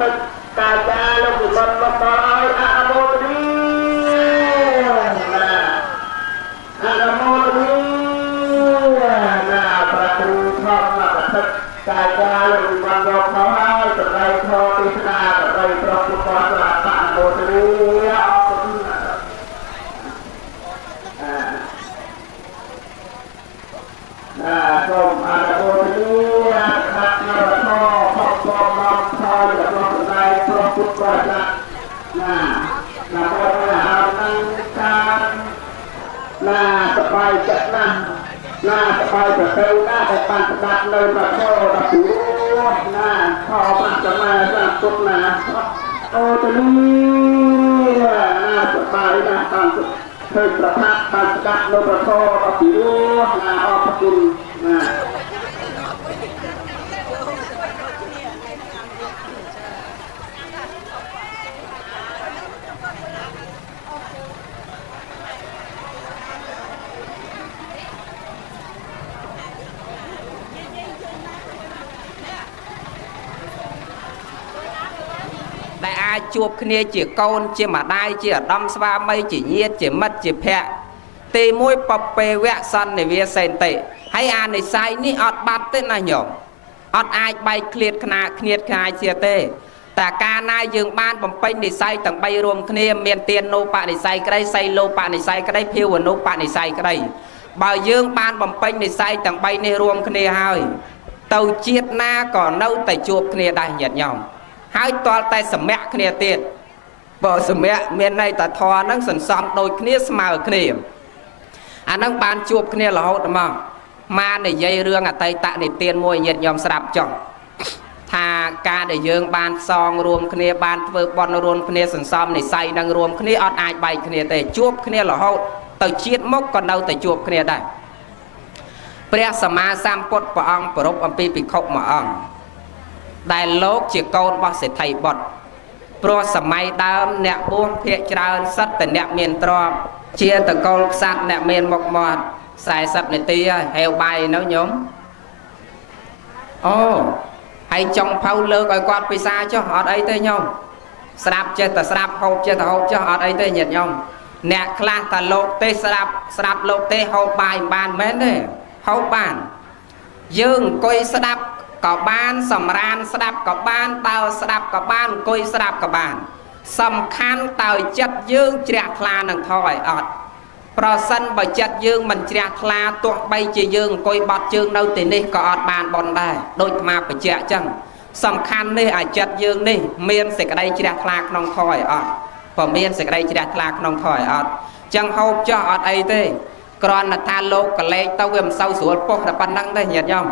thích cả cha lúc thì con mất đói a mô đi a mô đi là bà tu thọ là thích cả cha lúc thì con mất đói từ đây thôi đi ra từ đây cho chúng con là a mô đi cùng a mô đi khát nhớ thọ thọ thọ mong thọ được con từ đây cho chúng con là con là năng can làสบายจัดนะสบายจะเติมแต่ปันดัดเลยแบบโซ่แบบผิวพอปันจะมาสักปุ๊บโอ้จะนี่สบายปันเพิ่มประทับปันดัดเลยแบบโซ่แบบผิวออกประจุđại ai chụp kia chỉ con chỉ mà đai chỉ ở đâm sva mây chỉ nhiệt chỉ mất chỉ phẹ tì mũi bọc bê vẽ sân để vía sen tệ hay an để sai ní ọt bát tên là nhổm ọt ai bay kliệt khai chia tê ta ca nai dương ban bầm pênh để sai tầng bay rùm kia miền tiền nô bạ để sai cái đây say lô bạ để sai cái đây phiêu nô bạ để sai cái đây bảo dương ban bầm pênh để sai tầng bay này rùm kia hơi tàu chiết na còn nâu tại chụp kia đại nhiệt nhỏm hai toàn tay sầm mẹ kia tiền vợ sầm mẹ miền này ta thò nâng sần sầm đôi kia màu kia anh nâng ban chụp kia là hốt mà để dây rương à tay tạ để tiền môi nhiệt nhom sạp chọn thà ca để dương ban song rùm kia ban vợ bon rùm kia sần sầm để say nâng rùm kia ọt ai bay kia để chụp kia là hốt từ chiết mốc còn đâu từ chụp kia đâyព្រះសម្មាសម្ពុទ្ធព្រះអង្គប្រពអំពីភិក្ខុមួយអង្គដែលលោកជាកូនរបស់សេដ្ឋីបុត្រព្រោះសម័យដើមអ្នកបួសភាគច្រើនសិតតែអ្នកមានទ្រព្យជាតកូលខ្សាត់អ្នកមានមុខមាត់40នាទីហើយហេវបាយនៅញោមអូហើយចុងផៅលើកឲ្យគាត់ពិសាចុះអត់អីទេញោមស្រាប់ចេះតែស្រាប់ហូបចេះតែហូបចុះអត់អីទេញាតិញោមអ្នកខ្លះតែលោកទេស្រាប់លោកទេហូបបាយមិនបានមែនទេហូបបានយើងអង្គុយស្ដាប់ក៏បានសម្រានស្ដាប់ក៏បានតើស្ដាប់ក៏បានអង្គុយស្ដាប់ក៏បានសំខាន់តើចិត្តយើងជ្រះថ្លានឹងថយអត់ប្រសិនបើចិត្តយើងមិនជ្រះថ្លាទោះបីជាយើងអង្គុយបត់ជើងនៅទីនេះក៏អត់បានបនដែរដូចអាបច្ចៈអញ្ចឹងសំខាន់នេះអាចិត្តយើងនេះមានសេចក្តីជ្រះថ្លាក្នុងថយអត់ព្រោះមានសេចក្តីជ្រះថ្លាក្នុងថយអត់អញ្ចឹងហូបចុះអត់អីទេគ្រាន់តែថាលោកកលេចទៅវាមិនសូវស្រួលពុះតែប៉ុណ្្នឹងទេញាតិញោម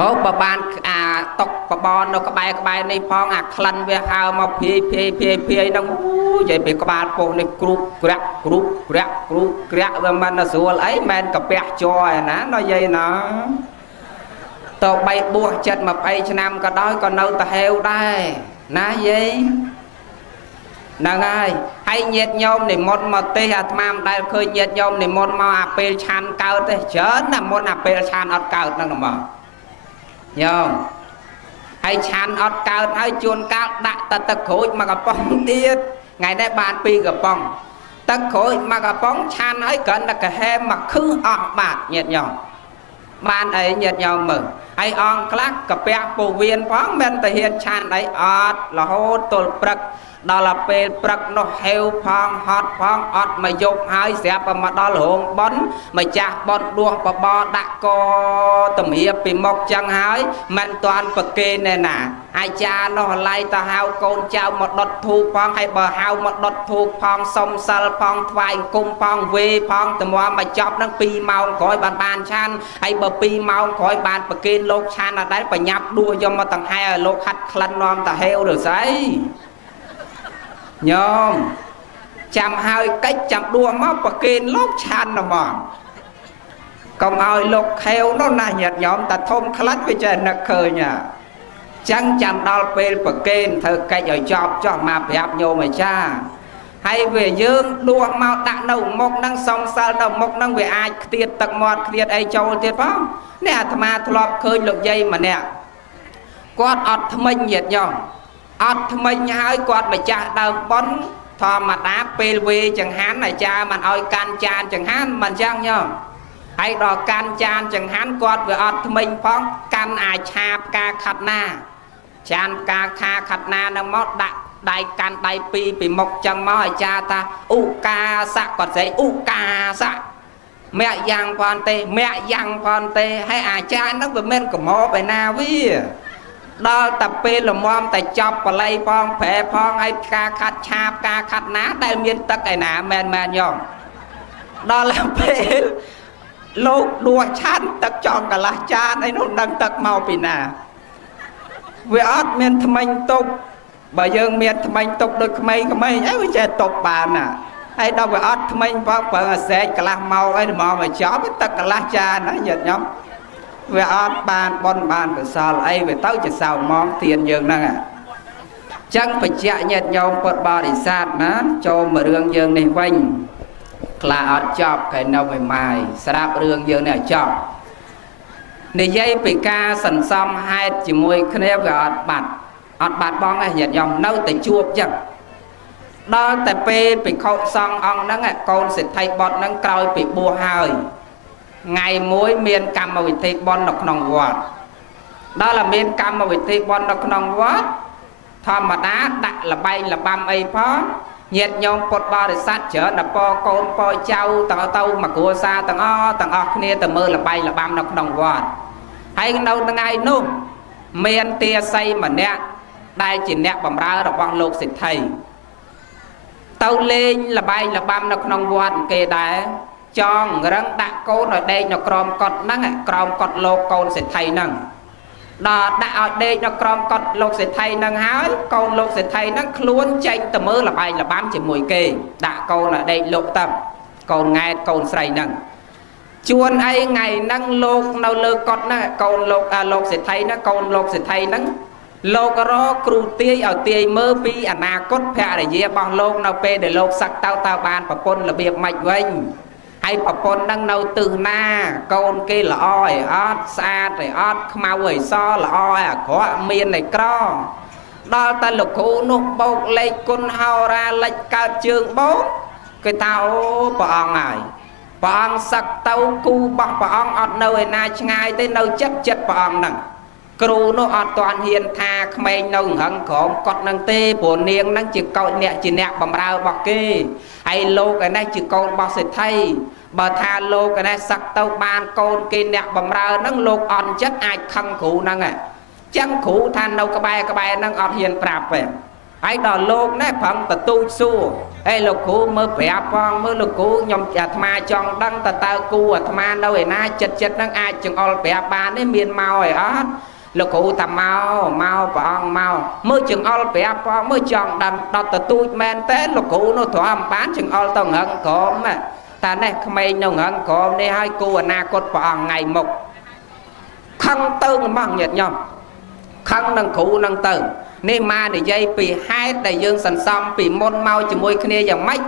អូបើបានអាតុកបបននៅក្បែរនេះផងអាក្លិនវាហើមកភាយហ្នឹងអូយនិយាយពីក្បាលពុះនេះគ្រូក្រាក់វាមិនស្រួលអីមែនកាពះជ័រឯណាណយាយណាតបីបួសចិត្ត20ឆ្នាំក៏ដោយក៏នៅតែហេវដែរណាយាយហ្នឹងហើយញាតិញោមនិមន្តមកទេអាត្មាមិនដែលឃើញញាតិញោមនិមន្តមកអាពេលឆានកើតទេច្រើនណាស់មុនអាពេលឆានអត់កើតហ្នឹងហ្មងញោមហើយឆានអត់កើតហើយជួនកាលដាក់ទឹកក្រូចមកកំប៉ុងទៀតថ្ងៃនេះបាន2កំប៉ុងទឹកក្រូចមកកំប៉ុងឆានហើយគ្រាន់តែកាហែមកខឹងអស់បាត់ញាតិញោមបានអីញាតិញោមមើលហើយអង្គខ្លះកាពះពោះវៀនផងមិនតែហ៊ានឆានអីអត់រហូតទល់ព្រឹកដល់ពេលព្រឹកនោះហេវផងហត់ផងអត់មកយកហើយស្រាប់តែមកដល់រោងប៉ុនម្ចាស់ប៉ុនដួសបបដាក់កតម្រៀបពីមុខចឹងហើយមិនតាន់ប្រគេណែណាអាចារ្យនោះឡៃទៅហៅកូនចៅមកដុតធូបផងហើយបើហៅមកដុតធូបផងសុំសិលផងថ្វាយគុំផងវេផងតម្រាំមកចប់នឹង2ម៉ោងក្រោយបានឆានហើយបើ2ម៉ោងក្រោយបានប្រគេនលោកឆានអត់ដែលប្រញាប់ដួសយកមកតង្ហែឲ្យលោកហាត់ក្លិននាំតាហេវឬស្អីញោមចាំហើយកិច្ចចាំដួសមកប្រគេនលោកឆានហ្មងកុំឲ្យលោកខេវនោះណាញាតិញោមតែធំខ្លាច់វាចេះនឹកឃើញចឹងចាំដល់ពេលប្រគេនធ្វើកិច្ចឲ្យចប់ចោះមកប្រាប់ញោមអាចារ្យហើយវាយើងដួសមកដាក់នៅមុខហ្នឹងសំសិលនៅមុខហ្នឹងវាអាចខ្ទាតទឹកមាត់ខ្ទាតអីចូលទៀតផងនេះអាត្មាធ្លាប់ឃើញលោកយាយម្នាក់ គាត់អត់ថ្មិញញាតិញោមអត់ថ្មិញហើយគាត់ម្ចាស់ដើមប៉ុនធម្មតាពេលវេចង្ហាន់អាចារ្យមិនឲ្យកាន់ចានចង្ហាន់មិនចឹងញោមហើយដល់កាន់ចានចង្ហាន់គាត់វាអត់ថ្មិញផងកាន់អាឆាផ្កាខាត់ណាចានផ្កាខាត់ណានឹងមកដាក់ដៃកាន់ដៃពីរពីមុខចឹងមកអាចារ្យថាឧកាសៈគាត់ស្អីឧកាសៈមគ្គយ៉ាងផនទេមគ្គយ៉ាងផនទេហើយអាចារ្យនឹងវាមិនកំហបឯណាវាដល់តែពេលលំមតែចប់បល័យផងប្រែផងហើយផ្កាខាត់ឆាផ្កាខាត់ណាដែលមានទឹកឯណាមែនញោមដល់ពេលលោកដួសឆាន់ទឹកចង់កន្លះចានអីនោះដឹងទឹកមកពីណាវាអត់មានថ្មិញទុកបើយើងមានថ្មិញទុកដូចក្មេងអីវាចេះទុកបានណាហើយដល់វាអត់ថ្មិញផងប្រើអាសែកកន្លះម៉ោងអីមកមកចប់ទឹកកន្លះចានណាញាតិញោមវាអត់បានបនបានកសលអីវាទៅជាសៅម៉ងទៀនយើងហ្នឹងចឹងបច្ចៈញាតិញោមពុទ្ធបរិស័ទណាចូលមករឿងយើងនេះវិញខ្លះអត់ចប់គេនៅមិនម៉ាយស្រាប់រឿងយើងនេះចប់និយាយពីការសន្សំហេតុជាមួយគ្នាវាអត់បាត់បងឯងញាតិញោមនៅតែជួបចឹងដល់តែពេលភិក្ខុសង្ឃអង្គហ្នឹងកូនសិទ្ធិបុត្រហ្នឹងក្រោយពីបួសហើយថ្ងៃមួយមានកម្មវិធីបុណ្យនៅក្នុងវត្តដល់តែមានកម្មវិធីបុណ្យនៅក្នុងវត្តធម្មតាដាក់លបែងលបាំអីផងញាតិញោមពុទ្ធបរិស័ទច្រើនតែពរកូនពរចៅទាំងទៅមកគ្រួសារទាំងអស់គ្នាទៅមើលលបែងលបាំនៅក្នុងវត្តហើយនៅថ្ងៃនោះមានទាស័យម្នាក់ដែលជាអ្នកបម្រើរបស់លោកសិទ្ធិទៅលេងលបែងលបាំនៅក្នុងវត្តគេដែរចងរឹងដាក់កូនឲ្យដេកនៅក្រោមកត់ហ្នឹងក្រោមកត់លោកកូនសិទ្ធិហ្នឹងដល់ដាក់ឲ្យដេកនៅក្រោមកត់លោកសិទ្ធិហ្នឹងហើយកូនលោកសិទ្ធិហ្នឹងខ្លួនចេញទៅមើលលបែងលបាំជាមួយគេដាក់កូនឲ្យដេកលោកទៅកូនង៉ែតកូនស្រីហ្នឹងជួនអីថ្ងៃហ្នឹងលោកនៅលើកត់ហ្នឹងកូនលោកសិទ្ធិហ្នឹងកូនលោកសិទ្ធិហ្នឹងលោករកគ្រូទាយឲ្យទាយមើលពីអនាគតភរិយារបស់លោកនៅពេលដែលលោកសឹកទៅបានប្រពន្ធរបៀបម៉េចវិញហើយប្រពន្ធនឹងនៅទិសណាកូនគេល្អឯអត់ស្អាតឯអត់ខ្មៅឯសល្អឯអាក្រក់មានឯក្រដល់តែលោកគ្រូនោះបោកលេខគុណហោរាលេខកើតជើងបោកគេថាអូព្រះអង្គហើយព្រះអង្គសឹកទៅគូរបស់ព្រះអង្គអត់នៅឯណាឆ្ងាយទេនៅចិត្តព្រះអង្គហ្នឹងគ្រូនោះអត់ទាន់ហ៊ានថាក្មេងនៅហឹងក្រោមកត់នឹងទេព្រោះនាងហ្នឹងជាកូនអ្នកជាអ្នកបម្រើរបស់គេហើយលោកឯនេះជាកូនរបស់សេដ្ឋីបើថាលោកឯនេះសឹកទៅបានកូនគេអ្នកបម្រើហ្នឹងលោកអន់ចិត្តអាចខឹងគ្រូហ្នឹងចឹងគ្រូថានៅក្បែរហ្នឹងអត់ហ៊ានប្រាប់ទេហើយដល់លោកនេះប្រឹងទទូចសួរអេលោកគ្រូមើលប្រាប់ផងមើលលោកគ្រូខ្ញុំអាត្មាចង់ដឹងតើគូអាត្មានៅឯណាចិត្តហ្នឹងអាចចង្អុលប្រាប់បានទេមានមកឯអត់លោកគ្រូតាមកព្រះអង្គមកមើលចង្អុលប្រាប់ផងមើលចង់ដឹងដល់ទទូចមែនទេលោកគ្រូនោះទ្រាំបានចង្អុលទៅរឹងក្រមតែនេះក្មេងនៅរឹងក្រមនេះឲ្យគូអនាគតព្រះអង្គថ្ងៃមុខខឹងទៅមកញាតិញោមខឹងនឹងគ្រូនឹងទៅនេះមកនិយាយពីហេតុដែលយើងសន្សំពីមុនមកជាមួយគ្នាយ៉ាងម៉េច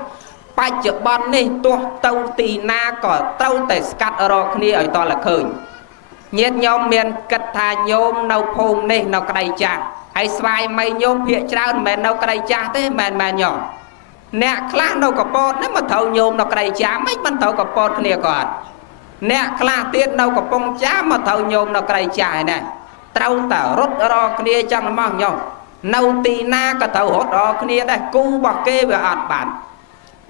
បច្ចុប្បន្ននេះទោះទៅទីណាក៏ត្រូវតែស្កាត់រកគ្នាឲ្យតលឃើញញាតិញោមមានគិតថាញោមនៅភូមិនេះនៅក្តីចាស់ហើយស្វាយមីញោមភាកច្រើនមិនមែននៅក្តីចាស់ទេមែនញោមអ្នកខ្លះនៅកពតនេះមកត្រូវញោមនៅក្តីចាស់មិនត្រូវកពតគ្នាក៏អត់អ្នកខ្លះទៀតនៅកំពង់ចាស់មកត្រូវញោមនៅក្តីចាស់ឯណាត្រូវតែរត់រកគ្នាចឹងមកញោមនៅទីណាក៏ត្រូវរត់រកគ្នាដែរគូរបស់គេវាអត់បាន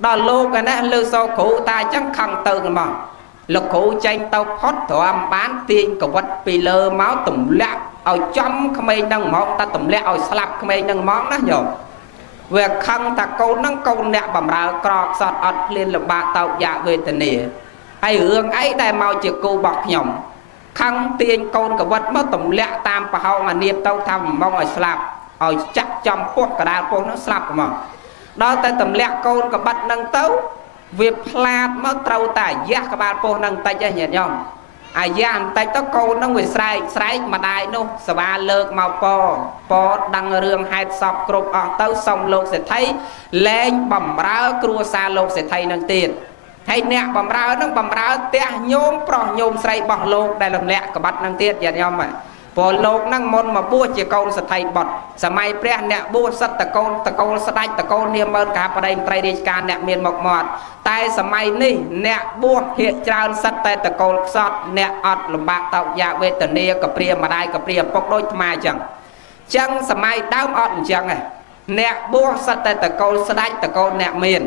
ដល់លោកឯណាលើសោគ្រូតាចឹងខឹងទៅមកលោកគ្រូចេញទៅផុតទ្រាំបានទាញកវិតពីលើមកទម្លាក់ឲ្យចំក្មេងនឹងហ្មងតែទម្លាក់ឲ្យស្លាប់ក្មេងនឹងហ្មងណាញោមវាខឹងថាកូននឹងកូនអ្នកបំរើក្រខ្សត់អត់ភ្លៀនលំបាកតោកយ៉ាវេទនាហើយរឿងអីដែលមកជាគូរបស់ខ្ញុំខឹងទាញកូនកវិតមកទម្លាក់តាមប្រហោងអានៀបទៅថាហ្មងឲ្យស្លាប់ឲ្យចាក់ចំពោះកដាលពោះនឹងស្លាប់ហ្មងដល់តែទម្លាក់កូនកបិតនឹងទៅវាផ្លាតមកត្រូវតែអាយ៉ាក្បាលពោះនឹងតិចហ្នឹងញាតិញោមអាយ៉ាបន្តិចទៅកូននឹងវាស្រែកម្ដាយនោះសវាលើកមកពដឹងរឿងហេតុសពគ្រប់អស់ទៅសុំលោកសេដ្ឋីលែងបំរើគ្រួសារលោកសេដ្ឋីនឹងទៀតហើយអ្នកបំរើនឹងបំរើផ្ទះញោមប្រុសញោមស្រីរបស់លោកដែលរំលាក់ក្បាត់នឹងទៀតញាតិញោម ព្រោះលោកហ្នឹងមុនមកបួសជាកូនសទ្ធិបុត្រសម័យព្រះអ្នកបួសសិតតកូលស្ដេចតកូលនាមមើលកាបដីមត្រីរាជការអ្នកមានមុខមាត់តែសម័យនេះអ្នកបួសភាគច្រើនសិតតែតកូលខ្សត់អ្នកអត់លំបាកតោកយ៉ាវេទនាកព្រាម្ដាយកព្រាឪពុកដូចថ្មអញ្ចឹងចឹងសម័យដើមអត់អញ្ចឹងទេអ្នកបួសសិតតែតកូលស្ដេចតកូលអ្នកមាន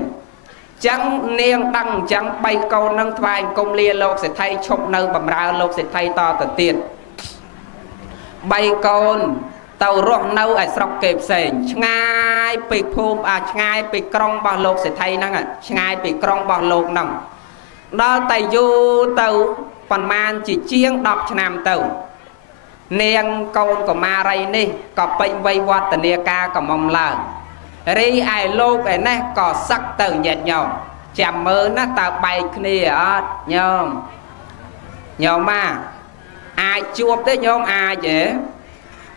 ចឹងនាងដឹងអញ្ចឹង3កូននឹងថ្វាយអង្គមលាលោកសេដ្ឋីឈប់នៅបម្រើលោកសេដ្ឋីតទៅទៀត3កូនទៅរស់នៅឯស្រុកគេផ្សេងឆ្ងាយពីភូមិឆ្ងាយពីក្រុងរបស់លោកសេដ្ឋីហ្នឹងឆ្ងាយពីក្រុងរបស់លោកហ្នឹងដល់តែយូរទៅប្រហែលជាជាង10ឆ្នាំទៅនាងកូនកុមារីនេះក៏ពេញវ័យវឌ្ឍនាការកំមុំឡើងរីឯលោកឯនេះក៏សឹកទៅញាតញោមចាំមើលណាតើបែកគ្នាអត់ញោមមកអាចជួបទេញោមអាចទេ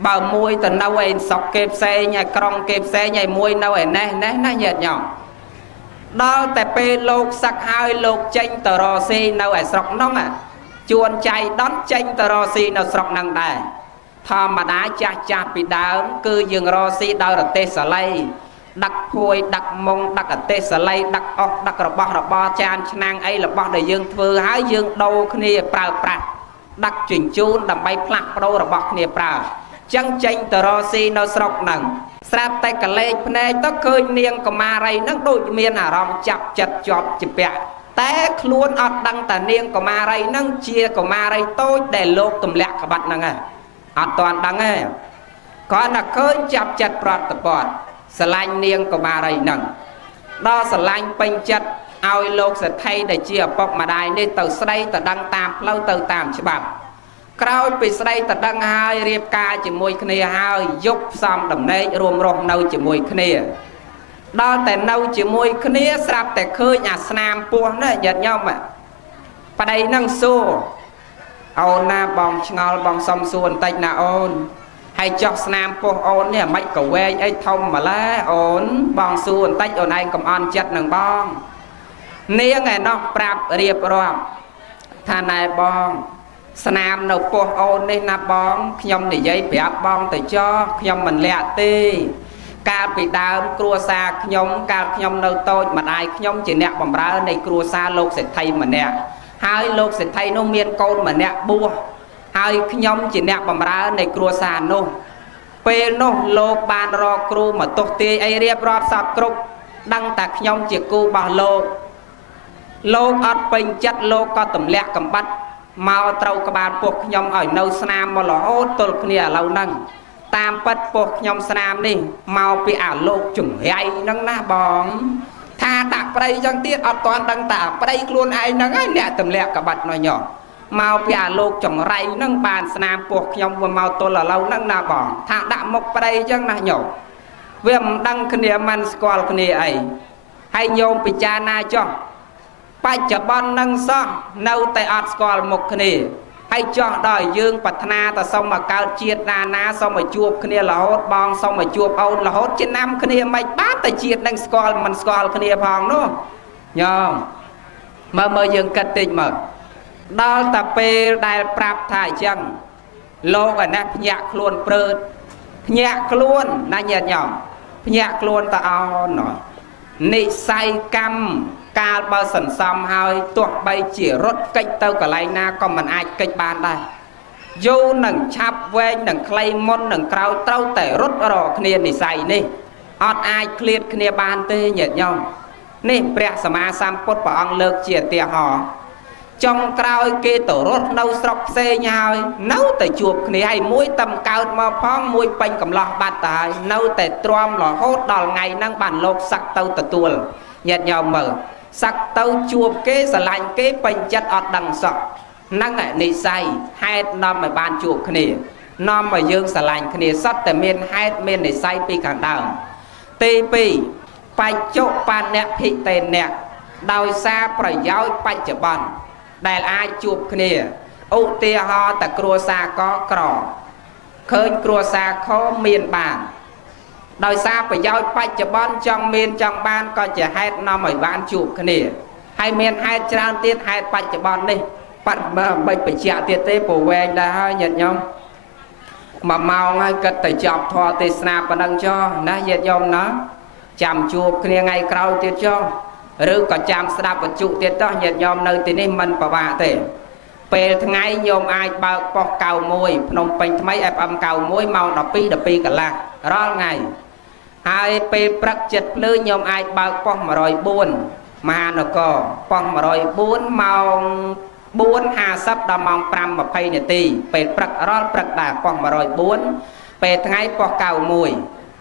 បើមួយទៅនៅឯស្រុកគេផ្សេងឯក្រុងគេផ្សេងឯមួយនៅឯនេះណាញាតញោមដល់តែពេលលោកសឹកហើយលោកចេញទៅរកស៊ីនៅឯស្រុកនោះជួនចៃដន្យចេញទៅរកស៊ីនៅស្រុកហ្នឹងដែរធម្មតាចាស់ពីដើមគឺយើងរកស៊ីដោយរទេសសាលីដឹកភួយដឹកមុងដឹកអទេសសាលីដឹកអុសដឹករបស់របរចានឆ្នាំងអីរបស់ដែលយើងធ្វើហើយយើងដូរគ្នាប្រើប្រាស់ដឹកជញ្ជូនដើម្បីផ្លាស់ប្ដូររបស់គ្នាប្រើចឹងចេញទៅរកស៊ីនៅស្រុកហ្នឹងស្រាប់តែកលេចភ្នែកទៅឃើញនាងកុមារីហ្នឹងដូចមានអារម្មណ៍ចាប់ចិត្តជាប់ជាពាក់តែខ្លួនអត់ដឹងតានាងកុមារីហ្នឹងជាកុមារីតូចដែលលោកទម្លាក់ក្បាត់ហ្នឹងអត់ទាន់ដឹងទេគាត់តែឃើញចាប់ចិត្តប្រតិបត្តិស្រឡាញ់នាងកុមារីហ្នឹងដល់ស្រឡាញ់ពេញចិត្តឲ្យលោកសេដ្ឋីដែលជាឪពុកម្ដាយនេះទៅស្ដីទៅដឹងតាមផ្លូវទៅតាមច្បាប់ក្រោយពីស្ដីទៅដឹងហើយរៀបការជាមួយគ្នាហើយយកផ្សំដំណេករួមរស់នៅជាមួយគ្នាដល់តែនៅជាមួយគ្នាស្រាប់តែឃើញអាស្នាមពោះណាញាតិញោមប្តីហ្នឹងសួរអូនណាបងឆ្ងល់បងសុំសួរបន្តិចណាអូនហើយចោះស្នាមពោះអូននេះមិនក៏វែងអីធំម្ល៉េះអូនបងសួរបន្តិចអូនឯងកុំអន់ចិត្តនឹងបងនាងឯណោះប្រាប់រៀបរាប់ថាណែបងស្នាមនៅពោះអូននេះណាបងខ្ញុំនិយាយប្រាប់បងទៅចោះខ្ញុំមិនលាក់ទេកាលពីដើមគ្រួសារខ្ញុំកាលខ្ញុំនៅតូចម្ដាយខ្ញុំជាអ្នកបម្រើនៃគ្រួសារលោកសេដ្ឋីម្នាក់ហើយលោកសេដ្ឋីនោះមានកូនម្នាក់បួសហើយខ្ញុំជាអ្នកបម្រើនៃគ្រួសារនោះពេលនោះលោកបានរកគ្រូមកទស្សទាយអីរៀបរាប់សពគ្រប់ដឹងតែខ្ញុំជាគូរបស់លោកអត់ពេញចិត្តលោកក៏ទម្លាក់កំបាត់មកត្រូវក្បាលពោះខ្ញុំឲ្យនៅស្នាមមករហូតទល់គ្នាឥឡូវហ្នឹងតាមពិតពោះខ្ញុំស្នាមនេះមកពីអាលោកជំរាយហ្នឹងណាបងថាដាក់ប្តីចឹងទៀតអត់ទាន់ដឹងតាប្តីខ្លួនឯងហ្នឹងហើយអ្នកទម្លាក់ក្បាត់នោះញោមមកពីអាលោកចង្រៃហ្នឹងបានស្នាមពោះខ្ញុំមកទល់ឥឡូវហ្នឹងណាបងថាដាក់មុខប្តីចឹងណាញោមវាមិនដឹងគ្នាមិនស្គាល់គ្នាអីហើយញោមពិចារណាចុះបច្ចុប្បន្ននឹងសោះនៅតែអត់ស្គាល់មុខគ្នាហើយចោះដល់យើងប្រាថ្នាទៅសុំមកកើតជាតិណាសុំមកជួបគ្នារហូតបងសុំមកជួបអូនរហូតជាណាំគ្នាមិនបានតែជាតិនឹងស្គាល់មិនស្គាល់គ្នាផងនោះញោមមើលយើងគិតតិចមើលដល់តែពេលដែលប្រាប់ថាអញ្ចឹងលោកអានេះភ្ញាក់ខ្លួនព្រឺតភ្ញាក់ខ្លួនណាញាតិញោមភ្ញាក់ខ្លួនតអោននិស័យកម្មកាលបើសន្សំហើយទោះបីជារត់កិច្ចទៅកន្លែងណាក៏មិនអាចកិច្ចបានដែរយូរនឹងឆាប់វែងនឹងខ្លីមុននឹងក្រោយត្រូវតែរត់រកគ្នានិស័យនេះអត់អាចឃ្លាតគ្នាបានទេញាតិញោមនេះព្រះសម្មាសម្ពុទ្ធព្រះអង្គលើកជាឧទាហរណ៍ចុងក្រោយគេទៅរត់នៅស្រុកផ្សេងហើយនៅតែជួបគ្នាហើយមួយតំកើតមកផងមួយពេញកំឡោះបាត់ទៅហើយនៅតែទ្រាំរហូតដល់ថ្ងៃហ្នឹងបានលោកសឹកទៅទទួលញាតិញោមមើលសឹកទៅជួបគេស្រឡាញ់គេពេញចិត្តអត់ដឹងសោះហ្នឹងនិស័យហេតុនាំឲ្យបានជួបគ្នានាំឲ្យយើងស្រឡាញ់គ្នាសត្វតែមានហេតុមាននិស័យពីខាងដើមទី2បច្ចុប្បន្នភិតេនៈដោយសារប្រយោជន៍បច្ចុប្បន្នដែលអាចជួបគ្នាឧទាហរណ៍តែគ្រួសារកក្រឃើញគ្រួសារខមានបានដោយសារប្រយោជន៍បច្ចុប្បន្នចង់មានចង់បានក៏ជាហេតុនាំឲ្យបានជួបគ្នាហើយមានហេតុច្រើនទៀតហេតុបច្ចុប្បន្ននេះបាត់មិនបញ្ជាក់ទៀតទេព្រោះវែងដែរហើយញាតិញោម mà mau ngay cất tới chọc thọ tê snap và nâng cho ná nhiệt dòng nó chạm chuộc kia ngay cao tiết cho rư có chạm snap và trụ tiết đó nhiệt dòng nơi tí nên mình bà tê về ngay nhôm ai bao bọc cầu môi nông bình mấy ép âm cầu môi màu đập pi cả lạc đó ngày hai pe prắc chật lư nhôm ai bao bọc mà rồi buồn mà nó có bọc mà rồi buồn màu buồn hà sắp đo mong pram mà pay nè tì pe prắc rót prắc đà bọc mà rồi buồn về ngay bọc cầu môi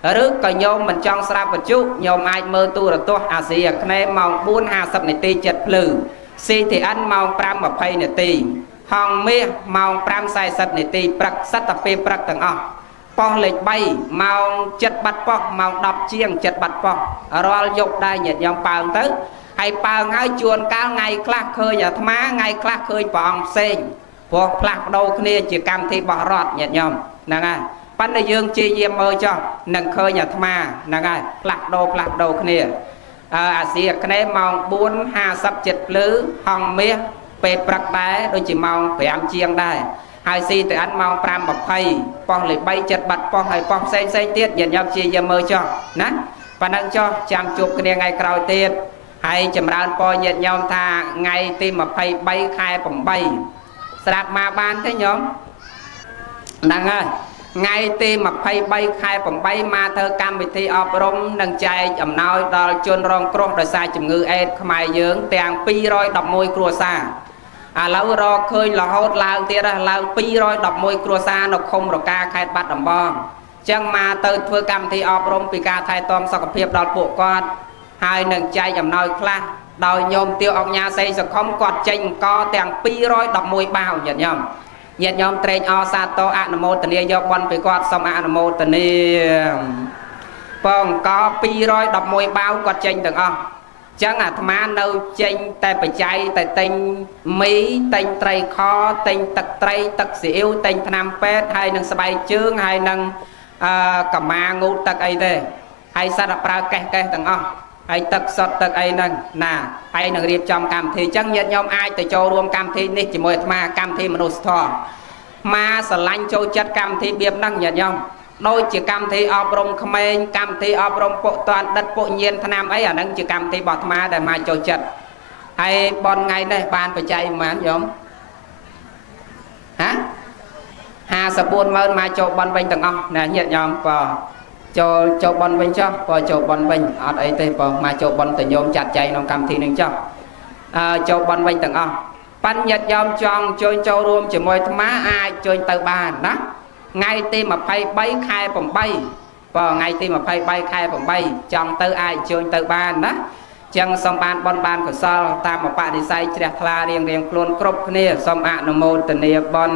rước có nhôm mình trong sạp một chút nhôm ai mơ tu là tốt à gì à cái mong buồn hà sắp nè tì chật lư si thì anh mong pram mà pay nè tì hòn mía mong pram sai sắt nè tì prắc sắt tập pe prắc tầng ọ po lệch bay mong chật bạch po mong đọc chiêng chật bạch po rồi dục đây nhiệt dòng pàng tới hay pàng hai chuồn cao ngày class khơi nhà má ngày class khơi bỏng sen buộc class đâu kia chỉ cầm thì bỏ rọt nhiệt dòng nè ngay bắt đây dương chi diêm mơ cho nâng khơi nhà má nè ngay class đâu kia à xì cái mong 4 5 sắp chật lứ hòn mía pe prắc đá đôi chỉ mong phải ăn chiêng đây hai si từ ăn mong pram bọc phay pong lấy bay chật bạch pong hay pong xanh tiết nhận nhau chi giờ mơ cho nát và nâng cho chạm chụp cái ngày cào tiết hay chầm ran po nhận nhau tha ngày tim mà phay bay khai bồng bay sạp mà ban thế nhóm nâng ơi ngày tim mà phay bay khai bồng bay mà thơ cam bị thi ọp rung nâng chai ẩm nói đo chôn rong krong rồi sai chùm ngư ed khmai dưỡng tàng pi rồi đọc môi cua xa à lâu rồi khơi là hốt lao tiết ra lao pi rồi đọc môi cua xa nó không rồi ca khai bắt đầm bom chẳng mà từ thưa cam thi ọp rung bị ca thay tôm sau phiệp đọt bộ con hai nâng chai ẩm nói class đòi nhôm tiêu ọc nhà xây sẽ không quạt chênh co tàng pi rồi đọc môi bao nhận nhầm nhiệt nhóm trền o sa to an mô tần do bon bị quạt xong an mô tần phong có pi rồi đọc môi bao quạt chênh từng o chẳng à thma nâu chênh tay phải chạy tay tinh mỹ tinh tray kho tinh tật tray tật xỉu tinh nam pet hay nâng sài chương hay nâng cả ma ngu tật ấy thế hay sa đập ra cái từng o hay tật sọt tật ấy nâng nà hay nâng riêng trong cam thì chẳng nhiệt nhóm ai từ châuរួមcam thì nít chỉ môi thma cam thì mình thọ mà sờ lanh châu chất cam thì biếp năng nhiệt nhóm đôi chỉ cam thì ọp rong khmer cam thì ọp rong bộ toàn đất bộ nhiên thân nam ấy ở nâng chỉ cam thì bọt ma để mà châu chất hay bon ngày đây ban phải chạy mà nhóm hả hà sập buôn mơn mà châu bon vinh từng ông nè nhiệt nhóm và châu bon vinh cho và châu bon vinh ở đây thì mà châu bon từ nhóm chặt chạy nông cam thì nâng cho châu bon vinh từng ông pan nhiệt nhóm trong chơi châuរួមchỉ môi má ai chơi từ bàn đó ngay tim mà phay bay khai bồng bay và ngay tim mà phay bay khai bồng bay trong từ ai chơi từ bàn đó chẳng xong ban bon ban của sao ta mà bạn đi say trẻ thla riêng luôn crop kia xong ạ nó mô tình bon